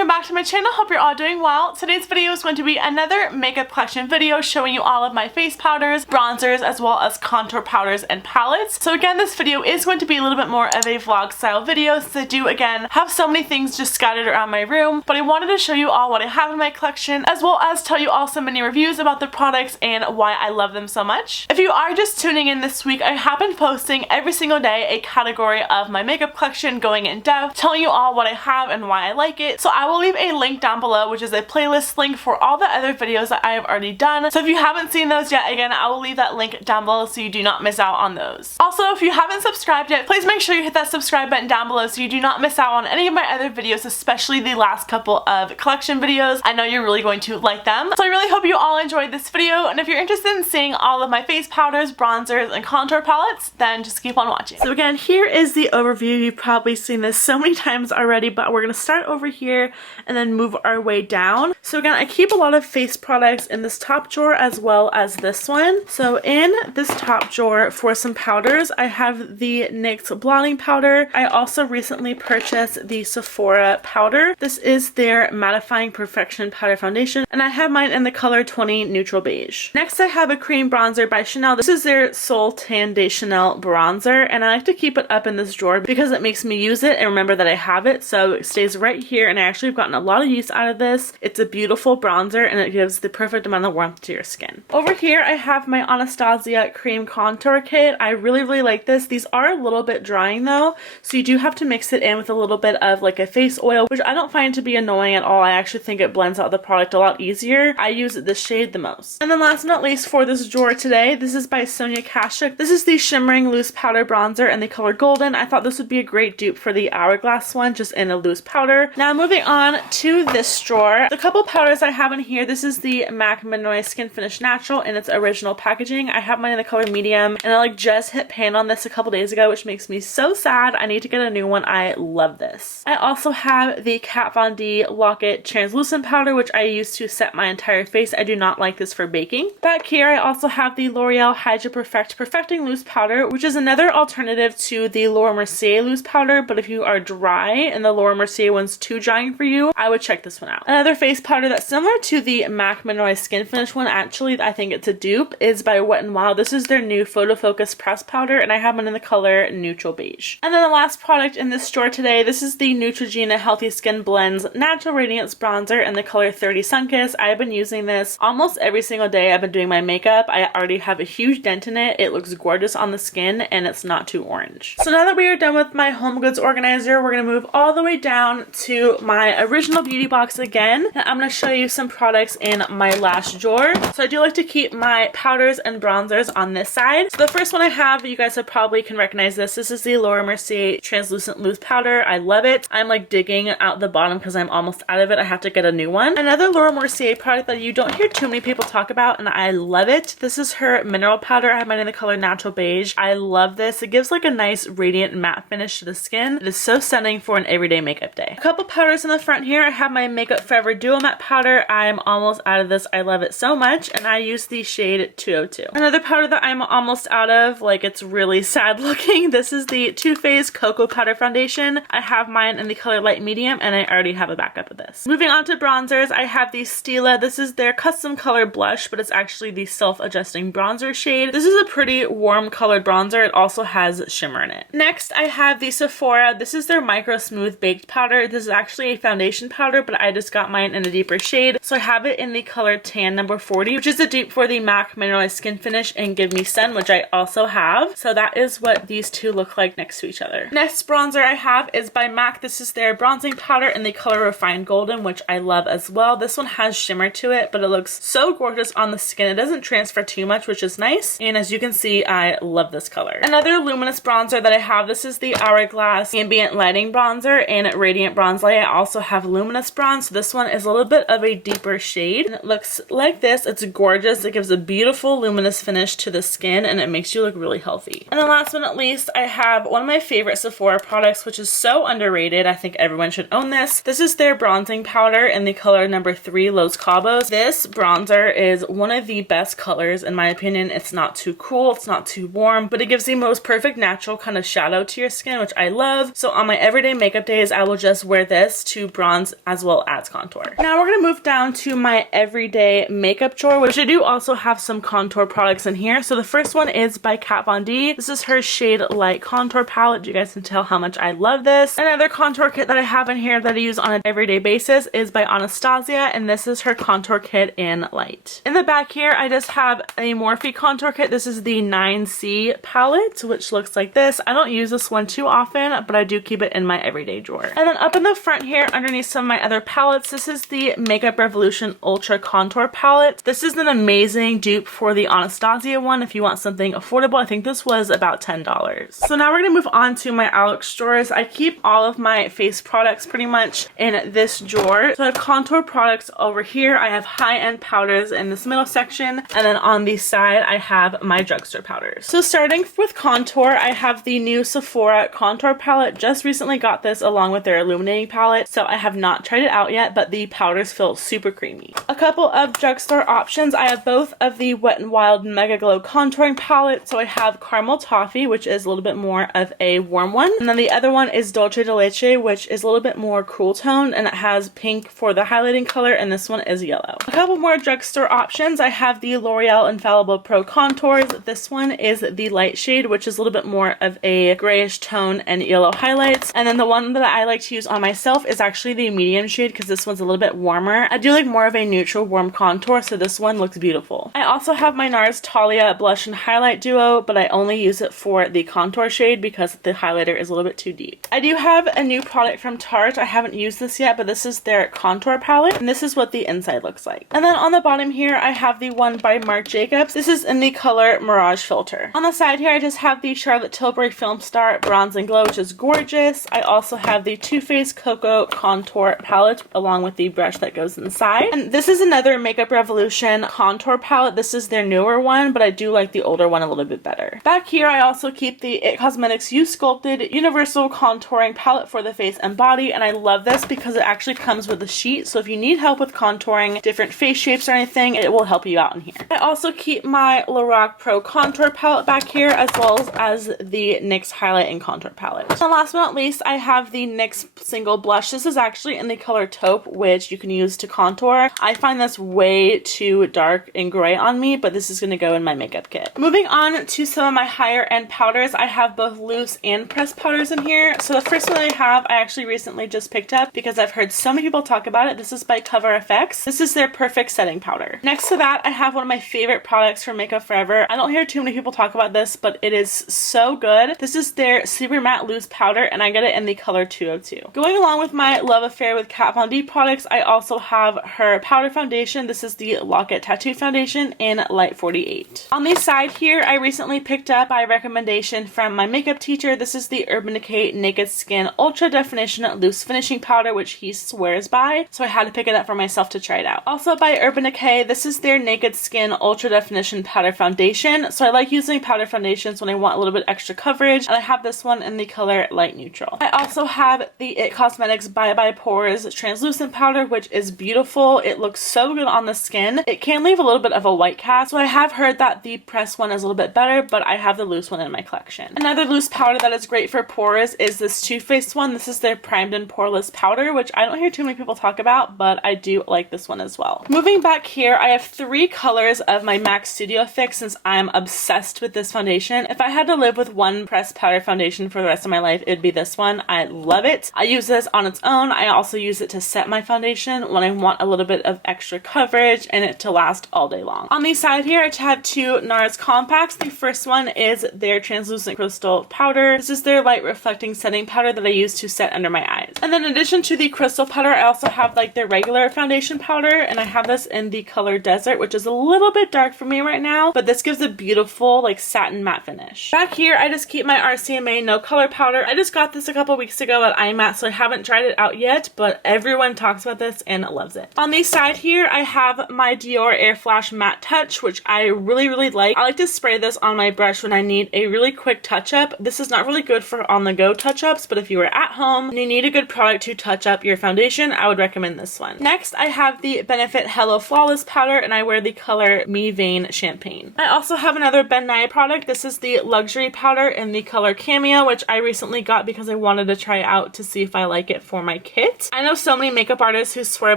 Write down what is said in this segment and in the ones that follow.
welcome back to my channel. Hope you're all doing well. Today's video is going to be another makeup collection video showing you all of my face powders, bronzers, as well as contour powders and palettes. So again, this video is going to be a little bit more of a vlog style video since I do again have so many things just scattered around my room, but I wanted to show you all what I have in my collection as well as tell you all some mini reviews about the products and why I love them so much. If you are just tuning in this week, I have been posting every single day a category of my makeup collection, going in depth, telling you all what I have and why I like it. So I will leave a link down below, which is a playlist link for all the other videos that I have already done. So if you haven't seen those yet, again, I will leave that link down below so you do not miss out on those. Also, if you haven't subscribed yet, please make sure you hit that subscribe button down below so you do not miss out on any of my other videos, especially the last couple of collection videos. I know you're really going to like them. So I really hope you all enjoyed this video, and if you're interested in seeing all of my face powders, bronzers, and contour palettes, then just keep on watching. So again, here is the overview. You've probably seen this so many times already, but we're going to start over here and then move our way down. So again, I keep a lot of face products in this top drawer as well as this one. So in this top drawer for some powders, I have the NYX blotting powder. I also recently purchased the Sephora powder. This is their mattifying perfection powder foundation, and I have mine in the color 20 neutral beige. Next, I have a cream bronzer by Chanel. This is their Soul Tan de Chanel bronzer, and I like to keep it up in this drawer because it makes me use it and remember that I have it, so it stays right here, and I actually have gotten a lot of use out of this. It's a beautiful bronzer and it gives the perfect amount of warmth to your skin. Over here I have my Anastasia cream contour kit. I really like this. These are a little bit drying though, so you do have to mix it in with a little bit of like a face oil, which I don't find to be annoying at all. I actually think it blends out the product a lot easier. I use this shade the most. And then last but not least for this drawer today, this is by Sonia Kashuk. This is the shimmering loose powder bronzer in the color golden. I thought this would be a great dupe for the Hourglass one, just in a loose powder. Now moving on to this drawer, the couple powders I have in here, this is the MAC Minoy Skin Finish Natural in its original packaging. I have mine in the color medium, and I like just hit pan on this a couple days ago, which makes me so sad. I need to get a new one. I love this. I also have the Kat Von D Lock-It Translucent Powder, which I use to set my entire face. I do not like this for baking. Back here I also have the L'Oreal Hydra Perfect Perfecting Loose Powder, which is another alternative to the Laura Mercier loose powder, but if you are dry and the Laura Mercier one's too drying for you, I would check this one out. Another face powder that's similar to the MAC Minoy Skin Finish one, actually I think it's a dupe, is by Wet n Wild. This is their new Photo Focus Press Powder, and I have one in the color neutral beige. And then the last product in this store today, this is the Neutrogena Healthy Skin Blends Natural Radiance Bronzer in the color 30 Sunkissed. I've been using this almost every single day I've been doing my makeup. I already have a huge dent in it. It looks gorgeous on the skin and it's not too orange. So now that we are done with my home goods organizer, we're going to move all the way down to my original beauty box again, and I'm going to show you some products in my last drawer. So I do like to keep my powders and bronzers on this side. So the first one I have, you guys probably can recognize this. This is the Laura Mercier Translucent Loose Powder. I love it. I'm like digging out the bottom because I'm almost out of it. I have to get a new one. Another Laura Mercier product that you don't hear too many people talk about, and I love it. This is her mineral powder. I have mine in the color natural beige. I love this. It gives like a nice radiant matte finish to the skin. It is so stunning for an everyday makeup day. A couple powders in the front here. I have my Makeup Forever Duo Matte Powder. I'm almost out of this. I love it so much, and I use the shade 202. Another powder that I'm almost out of, like it's really sad looking. This is the Too Faced Cocoa Powder Foundation. I have mine in the color light medium, and I already have a backup of this. Moving on to bronzers, I have the Stila. This is their custom color blush, but it's actually the self-adjusting bronzer shade. This is a pretty warm colored bronzer. It also has shimmer in it. Next, I have the Sephora. This is their Micro Smooth Baked Powder. This is actually a foundation powder, but I just got mine in a deeper shade. So I have it in the color tan number 40, which is a dupe for the MAC Mineralized Skin Finish and Give Me Sun, which I also have. So that is what these two look like next to each other. Next bronzer I have is by MAC. This is their bronzing powder in the color Refined Golden, which I love as well. This one has shimmer to it, but it looks so gorgeous on the skin. It doesn't transfer too much, which is nice. And as you can see, I love this color. Another luminous bronzer that I have, this is the Hourglass Ambient Lighting Bronzer in Radiant Bronze Light. I also have luminous bronze. So this one is a little bit of a deeper shade, and it looks like this. It's gorgeous. It gives a beautiful luminous finish to the skin, and it makes you look really healthy. And then last but not least, I have one of my favorite Sephora products, which is so underrated. I think everyone should own this. This is their bronzing powder in the color number 3 Los Cabos. This bronzer is one of the best colors in my opinion. It's not too cool, it's not too warm, but it gives the most perfect natural kind of shadow to your skin, which I love. So on my everyday makeup days, I will just wear this to bronze as well as contour. Now we're gonna move down to my everyday makeup drawer, which I do also have some contour products in here. So the first one is by Kat Von D. This is her Shade Light Contour Palette. You guys can tell how much I love this. Another contour kit that I have in here that I use on an everyday basis is by Anastasia, and this is her contour kit in light. In the back here, I just have a Morphe contour kit. This is the 9C palette, which looks like this. I don't use this one too often, but I do keep it in my everyday drawer. And then up in the front here, underneath some of my other palettes, this is the Makeup Revolution Ultra Contour Palette. This is an amazing dupe for the Anastasia one if you want something affordable. I think this was about $10. So now we're gonna move on to my Alex drawers. I keep all of my face products pretty much in this drawer. So I have contour products over here. I have high-end powders in this middle section, and then on the side I have my drugstore powders. So starting with contour, I have the new Sephora contour palette. Just recently got this along with their illuminating palette, so I have not tried it out yet, but the powders feel super creamy. A couple of drugstore options. I have both of the Wet n Wild Mega Glow contouring palette. So I have Caramel Toffee, which is a little bit more of a warm one, and then the other one is Dolce de Leche, which is a little bit more cool toned, and it has pink for the highlighting color, and this one is yellow. A couple more drugstore options. I have the L'Oreal Infallible Pro Contours. This one is the light shade, which is a little bit more of a grayish tone and yellow highlights, and then the one that I like to use on myself is actually the medium shade because this one's a little bit warmer. I do like more of a neutral warm contour, so this one looks beautiful. I also have my NARS Talia Blush and Highlight Duo, but I only use it for the contour shade because the highlighter is a little bit too deep. I do have a new product from Tarte. I haven't used this yet, but this is their contour palette, and this is what the inside looks like. And then on the bottom here, I have the one by Marc Jacobs. This is in the color Mirage Filter. On the side here, I just have the Charlotte Tilbury Film Star Bronze and Glow, which is gorgeous. I also have the Too Faced Cocoa Contour Palette along with the brush that goes inside. And this is another Makeup Revolution contour palette. This is their newer one, but I do like the older one a little bit better. Back here, I also keep the IT Cosmetics You Sculpted Universal Contouring Palette for the face and body, and I love this because it actually comes with a sheet, so if you need help with contouring different face shapes or anything, it will help you out in here. I also keep my Lorac Pro Contour Palette back here, as well as the NYX Highlight and Contour Palette. And last but not least, I have the NYX Single Blush. This is actually in the color Taupe, which you can use to contour. I find this way too dark and gray on me, but this is going to go in my makeup kit. Moving on to some of my higher end powders, I have both loose and pressed powders in here. So the first one I have, I actually recently just picked up because I've heard so many people talk about it. This is by Cover FX. This is their Perfect Setting Powder. Next to that, I have one of my favorite products from Makeup Forever. I don't hear too many people talk about this, but it is so good. This is their Super Matte Loose Powder, and I get it in the color 202. Going along with my love affair with Kat Von D products, I also have her powder foundation. This is the Lock-It Tattoo Foundation in Light 48. On the side here, I recently picked up by recommendation from my makeup teacher. This is the Urban Decay Naked Skin Ultra Definition Loose Finishing Powder, which he swears by, so I had to pick it up for myself to try it out. Also by Urban Decay, this is their Naked Skin Ultra Definition Powder Foundation. So I like using powder foundations when I want a little bit extra coverage, and I have this one in the color Light Neutral. I also have the IT Cosmetics Bye Bye Pores Translucent Powder, which is beautiful. It looks so good on the skin. It can leave a little bit of a white cast, so I have heard that the pressed one is a little bit better, but I have the loose one in my collection. Another loose powder that is great for pores is this Too Faced one. This is their Primed and Poreless Powder, which I don't hear too many people talk about, but I do like this one as well. Moving back here, I have 3 colors of my MAC Studio Fix since I'm obsessed with this foundation. If I had to live with one pressed powder foundation for the rest of my life, it'd be this one. I love it. I use this on its own. I also use it to set my foundation when I want a little bit of extra coverage and it to last all day long. On the side here, I have 2 NARS compacts. The first one is their Translucent Crystal Powder. This is their light reflecting setting powder that I use to set under my eyes. And then in addition to the crystal powder, I also have like their regular foundation powder, and I have this in the color Desert, which is a little bit dark for me right now, but this gives a beautiful like satin matte finish. Back here, I just keep my RCMA No Color Powder. I just got this a couple weeks ago at IMAT, so I haven't tried it out yet, but everyone talks about this and loves it. On the side here, I have my Dior Air Flash Matte Touch, which I really like. I like to spray this on my brush when I need a really quick touch-up. This is not really good for on-the-go touch-ups, but if you are at home and you need a good product to touch up your foundation, I would recommend this one. Next, I have the Benefit Hello Flawless Powder, and I wear the color Me Vein Champagne. I also have another Ben Nye product. This is the Luxury Powder in the color Cameo, which I recently got because I wanted to try out to see if I like it for my kit. I know so many makeup artists who swear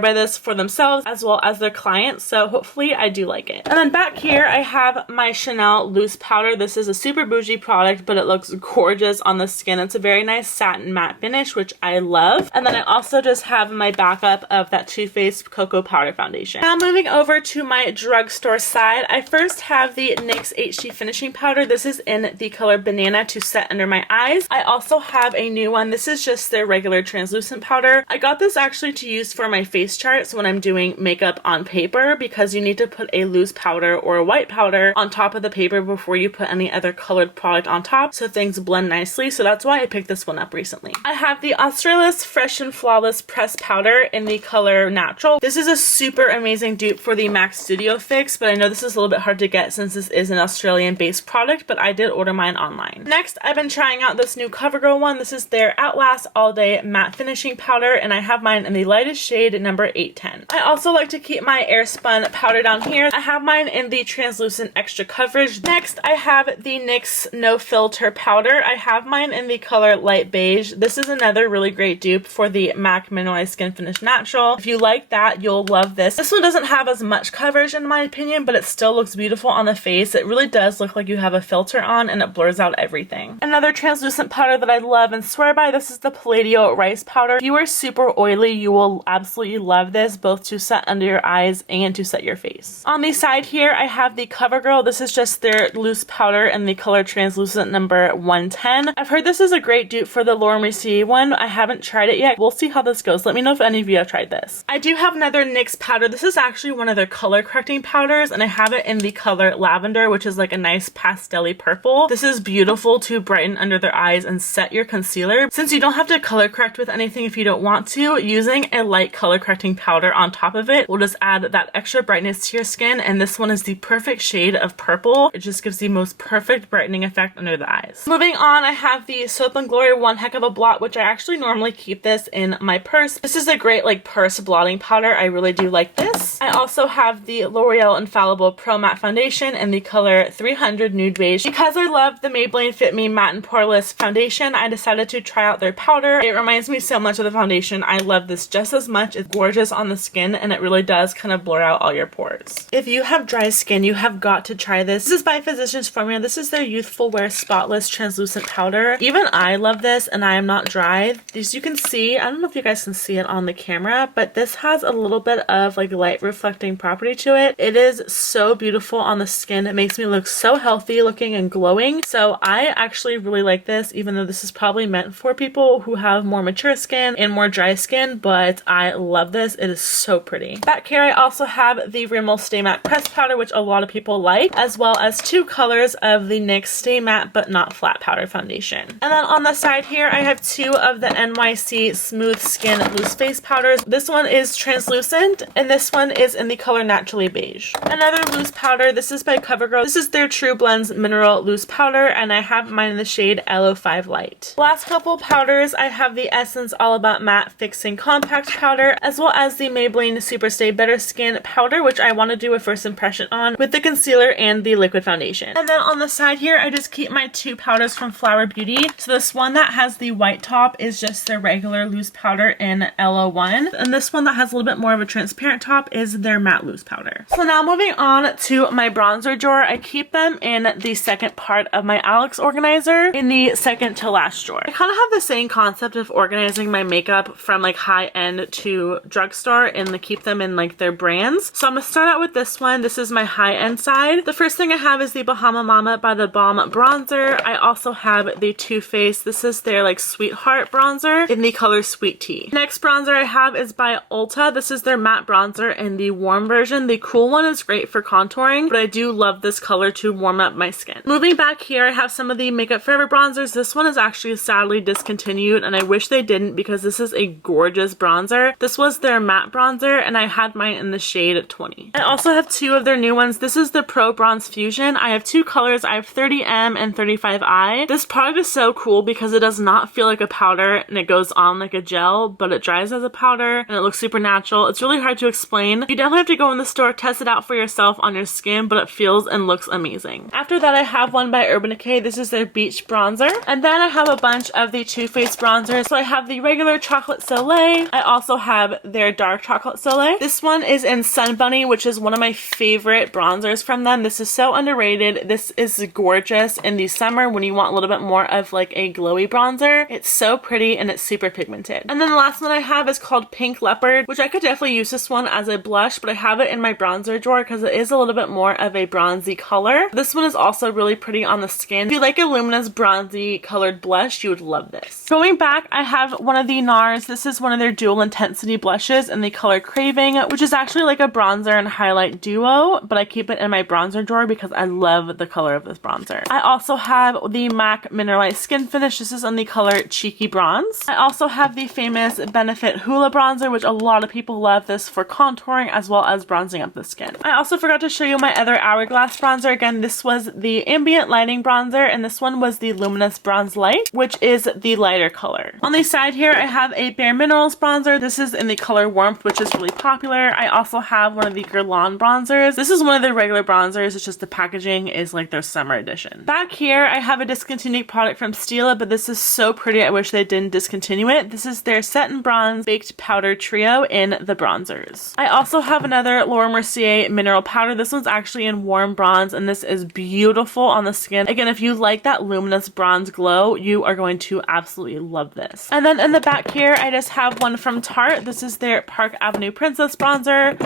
by this for themselves as well as their clients, so hopefully I do like it. And then back here I have my Chanel loose powder. This is a super bougie product, but it looks gorgeous on the skin. It's a very nice satin matte finish, which I love. And then I also just have my backup of that Too Faced Cocoa Powder Foundation. Now moving over to my drugstore side, I first have the NYX HD Finishing Powder. This is in the color Banana to set under my eyes. I also have a new one. This is just their regular translucent powder. I got this actually to use for my face charts when I'm doing makeup on paper, because you need to put a loose powder or a white powder on top of the paper before you put any other colored product on top so things blend nicely. So that's why I picked this one up recently. I have the Australis Fresh and Flawless Pressed Powder in the color Natural. This is a super amazing dupe for the MAC Studio Fix, but I know this is a little bit hard to get since this is an Australian based product, but I did order mine online. Next, I've been trying out this new CoverGirl one. This is their Outlast All Day Matte Finishing Powder, and I have mine in the lightest shade, number 810. I also like to keep my Airspun powder down here. I have mine in the translucent extra coverage. Next, I have the NYX No Filter powder. I have mine in the color Light Beige. This is another really great dupe for the MAC Mineralized Skin Finish Natural. If you like that, you'll love this. This one doesn't have as much coverage in my opinion, but it still looks beautiful on the face. It really does look like you have a filter on, and it blurs out everything. Another translucent powder that I love and swear by, this is the Palladio Rice Powder. If you are super oily, you will absolutely love this, both to set under your eyes and to set your face. On the side here, I have the CoverGirl. This is just their loose powder in the color translucent number 110. I've heard this is a great dupe for the Laura Mercier one. I haven't tried it yet. We'll see how this goes. Let me know if any of you have tried this. I do have another NYX powder. This is actually one of their color correcting powders, and I have it in the color Lavender, which is like a nice pastel-y purple. This is beautiful to brighten under their eyes and set your concealer. Since you don't have to color correct with anything if you don't want to, using a light color correcting powder on top of it will just add that extra brightness to your skin, and this one is the perfect shade of purple. It just gives the most perfect brightening effect under the eyes. Moving on, I have the Soap & Glory One Heck of a Blot, which I actually normally keep this in my purse. This is a great like purse blotting powder. I really do like this. I also have the L'Oreal Infallible Pro Matte Foundation in the color 300 Nude Beige. Because I love the Maybelline Fit Me Matte and Poreless Foundation, I decided to try out their powder. It reminds me so much of the foundation. I love this just as much. It's gorgeous on the skin, and it really does kind of blur out all your pores. If you have dry skin, you have got to try this. This is by Physicians Formula. This is their Youthful Wear Spotless Translucent Powder. Even I love this, and I am not dry. As you can see, I don't know if you guys can see it on the camera, but this has a little bit of like light reflecting property to it. It is so beautiful on the skin. It makes me look so healthy looking and glowing. So I actually really like this, even though this is probably meant for people who have more mature skin and more dry skin, but I love this. It is so pretty. Back here I also have the Rimmel Stay Matte Pressed Powder, which a lot of people like, as well as two colors of the NYX Stay Matte But Not Flat Powder Foundation. And then on the side here I have two of the NYC Smooth Skin Loose Face Powders. This one is translucent, and this one is in the color Naturally Beige. Another loose powder, this is by CoverGirl. This is their True Blends Mineral Loose Powder, and I have mine in the shade LO5 Light. Last couple powders, I have the Essence All About Matte Fixing Compact Powder, as well as the Maybelline Super Stay Better Skin Powder, which I want to do a first impression on with the concealer and the liquid foundation. And then on the side here, I just keep my two powders from Flower Beauty. So this one that has the white top is just their regular loose powder in LO1, and this one that has a little bit more of a transparent top is their matte loose powder. So now moving on to my bronzer drawer, I keep them in the second part of my Alex organizer, in the second to last drawer. I kind of have the same concept of organizing my makeup from like high end to drugstore, and keep them in like their brands. So I'm gonna start out with this one. This is my high end side. The first thing I have is the Bahama Mama by the Balm bronzer. I also have the Too Faced. This is their like Sweetheart bronzer in the color Sweet Tea. Next bronzer I have is by Ulta. This is their matte bronzer in the warm version. The cool one is great for contouring, but I do love this color to warm up my skin. Moving back here, I have some of the Makeup Forever bronzers. This one is actually sadly discontinued, and I wish they didn't because this is a gorgeous bronzer. This was their matte bronzer, and I had mine in the shade 20. I also have two of their new ones. This is the Pro Bronze Fusion. I have two colors. I have 30M and 35I. This product is so cool because it does not feel like a powder, and it goes on like a gel, but it dries as a powder, and it looks super natural. It's really hard to explain. You definitely have to go in the store, test it out for yourself on your skin, but it feels and looks amazing. After that, I have one by Urban Decay. This is their Beach Bronzer. And then I have a bunch of the Too Faced bronzers. So I have the regular color Chocolate Soleil. I also have their Dark Chocolate Soleil. This one is in Sun Bunny, which is one of my favorite bronzers from them. This is so underrated. This is gorgeous in the summer when you want a little bit more of like a glowy bronzer. It's so pretty and it's super pigmented. And then the last one I have is called Pink Leopard, which I could definitely use this one as a blush, but I have it in my bronzer drawer because it is a little bit more of a bronzy color. This one is also really pretty on the skin. If you like a luminous bronzy colored blush, you would love this. Going back, I have one of the NARS. This is one of their dual intensity blushes in the color Craving, which is actually like a bronzer and highlight duo, but I keep it in my bronzer drawer because I love the color of this bronzer. I also have the MAC Mineralized Skin Finish. This is in the color Cheeky Bronze. I also have the famous Benefit Hoola bronzer, which a lot of people love this for contouring as well as bronzing up the skin. I also forgot to show you my other Hourglass bronzer. Again, this was the Ambient Lighting bronzer, and this one was the Luminous Bronze Light, which is the lighter color. On the side here, I have a Bare Minerals bronzer. This is in the color Warmth, which is really popular. I also have one of the Guerlain bronzers. This is one of their regular bronzers. It's just the packaging is like their summer edition. Back here, I have a discontinued product from Stila, but this is so pretty. I wish they didn't discontinue it. This is their Set and Bronze Baked Powder Trio in the bronzers. I also have another Laura Mercier mineral powder. This one's actually in Warm Bronze, and this is beautiful on the skin. Again, if you like that luminous bronze glow, you are going to absolutely love this. And then in the back here, I just have one from Tarte. This is their Park Avenue Princess bronzer,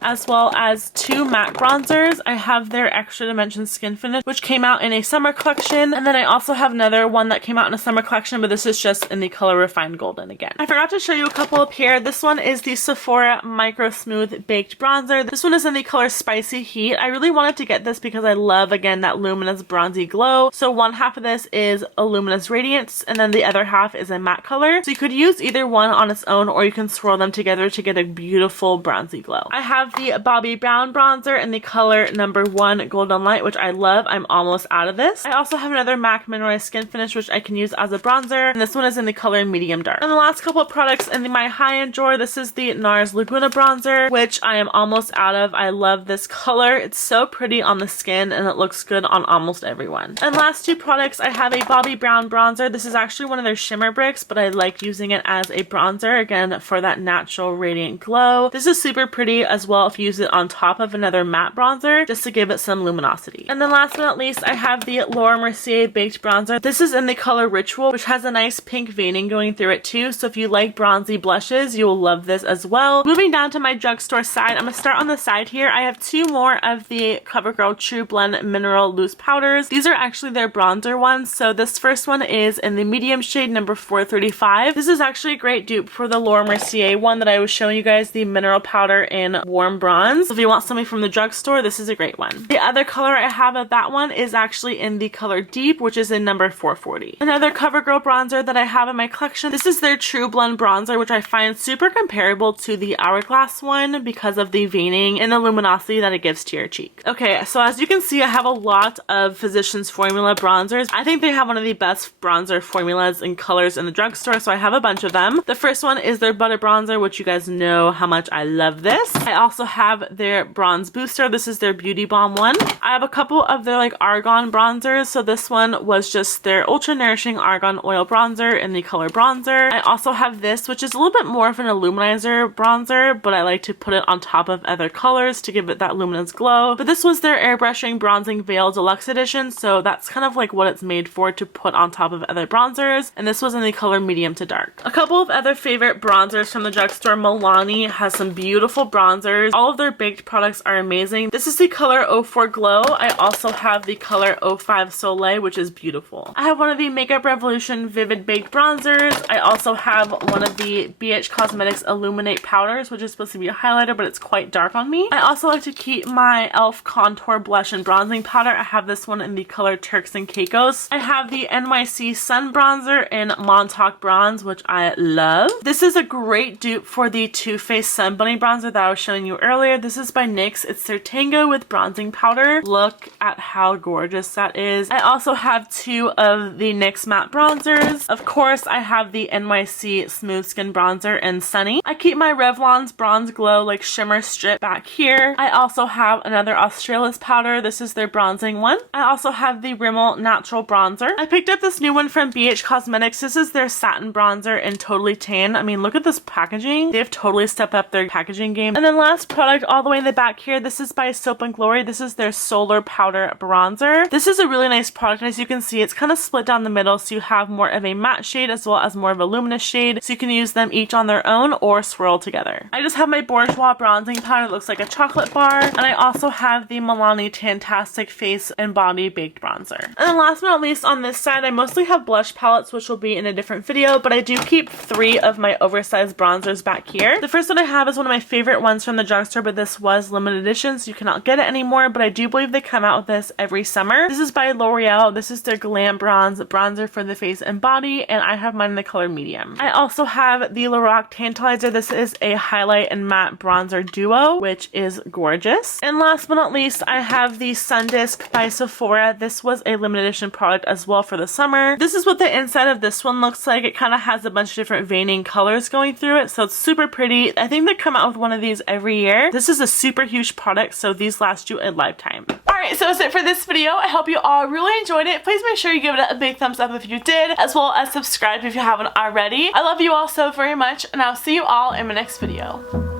as well as two matte bronzers. I have their Extra Dimension Skin Finish, which came out in a summer collection, and then I also have another one that came out in a summer collection, but this is just in the color Refined Golden again. I forgot to show you a couple up here. This one is the Sephora Micro Smooth Baked Bronzer. This one is in the color Spicy Heat. I really wanted to get this because I love, again, that luminous bronzy glow. So one half of this is a luminous radiance, and then the other half is a matte color. So you could use either one on its own, or you can swirl them together to get a beautiful bronzy glow. I have the Bobbi Brown bronzer in the color number 1 Golden Light, which I love. I'm almost out of this. I also have another MAC Mineralized Skin Finish, which I can use as a bronzer, and this one is in the color Medium Dark. And the last couple of products in my high-end drawer, this is the NARS Laguna bronzer, which I am almost out of. I love this color. It's so pretty on the skin, and it looks good on almost everyone. And last two products, I have a Bobbi Brown bronzer. This is actually one of their shimmer bricks, but I like using it as a bronzer, again, for that natural radiant glow. This is super pretty as well if you use it on top of another matte bronzer, just to give it some luminosity. And then last but not least, I have the Laura Mercier Baked Bronzer. This is in the color Ritual, which has a nice pink veining going through it too, so if you like bronzy blushes, you will love this as well. Moving down to my drugstore side, I'm going to start on the side here. I have two more of the CoverGirl True Blend Mineral Loose Powders. These are actually their bronzer ones, so this first one is in the medium shade number 435. This is actually a great dupe for the Laura Mercier one that I was showing you guys, the mineral powder in Warm Bronze. So if you want something from the drugstore, this is a great one. The other color I have of that one is actually in the color Deep, which is in number 440. Another CoverGirl bronzer that I have in my collection, this is their True Blend bronzer, which I find super comparable to the Hourglass one because of the veining and the luminosity that it gives to your cheek. Okay, so as you can see, I have a lot of Physicians Formula bronzers. I think they have one of the best bronzer formulas and colors in the drugstore, so I have a bunch of them. The first one is their Butter bronzer, which you guys know how much I love this. I also have their Bronze Booster. This is their Beauty Balm one. I have a couple of their like argan bronzers. So this one was just their Ultra Nourishing Argan Oil bronzer in the color Bronzer. I also have this, which is a little bit more of an illuminizer bronzer, but I like to put it on top of other colors to give it that luminous glow. But this was their Airbrushing Bronzing Veil Deluxe Edition, so that's kind of like what it's made for, to put on top of other bronzers, and this was in the color Medium to Dark. A couple of other favorite bronzers from the drugstore. Milani has some beautiful bronzers. All of their baked products are amazing. This is the color 04 Glow. I also have the color 05 Soleil, which is beautiful. I have one of the Makeup Revolution Vivid Baked Bronzers. I also have one of the BH Cosmetics Illuminate Powders, which is supposed to be a highlighter, but it's quite dark on me. I also like to keep my e.l.f. Contour Blush and Bronzing Powder. I have this one in the color Turks and Caicos. I have the NYC Sun Bronzer in Montauk Bronze, which I love. This is a great dupe for the Too Faced Sun Bunny Bronzer that I was showing you you earlier. This is by NYX. It's their Tango with bronzing powder. Look at how gorgeous that is. I also have 2 of the NYX matte bronzers. Of course, I have the NYC Smooth Skin Bronzer and Sunny. I keep my Revlon's Bronze Glow like shimmer strip back here. I also have another Australis powder. This is their bronzing one. I also have the Rimmel Natural Bronzer. I picked up this new one from BH Cosmetics. This is their Satin Bronzer in Totally Tan. I mean, look at this packaging. They've totally stepped up their packaging game. And then last product all the way in the back here, this is by Soap & Glory. This is their Solar Powder Bronzer. This is a really nice product, and as you can see, it's kind of split down the middle, so you have more of a matte shade as well as more of a luminous shade, so you can use them each on their own or swirl together. I just have my Bourjois bronzing powder. It looks like a chocolate bar, and I also have the Milani Tantastic Face and Body Baked Bronzer. And then last but not least, on this side, I mostly have blush palettes, which will be in a different video, but I do keep 3 of my oversized bronzers back here. The first one I have is one of my favorite ones from the drugstore, but this was limited edition, so you cannot get it anymore, but I do believe they come out with this every summer. This is by L'Oreal. This is their Glam Bronze bronzer for the face and body, and I have mine in the color medium. I also have the Lorac Tantalizer. This is a highlight and matte bronzer duo, which is gorgeous. And last but not least, I have the Sun Disc by Sephora. This was a limited edition product as well for the summer. This is what the inside of this one looks like. It kind of has a bunch of different veining colors going through it, so it's super pretty. I think they come out with one of these every year. This is a super huge product, so these last you a lifetime. Alright, so that's it for this video. I hope you all really enjoyed it. Please make sure you give it a big thumbs up if you did, as well as subscribe if you haven't already. I love you all so very much, and I'll see you all in my next video.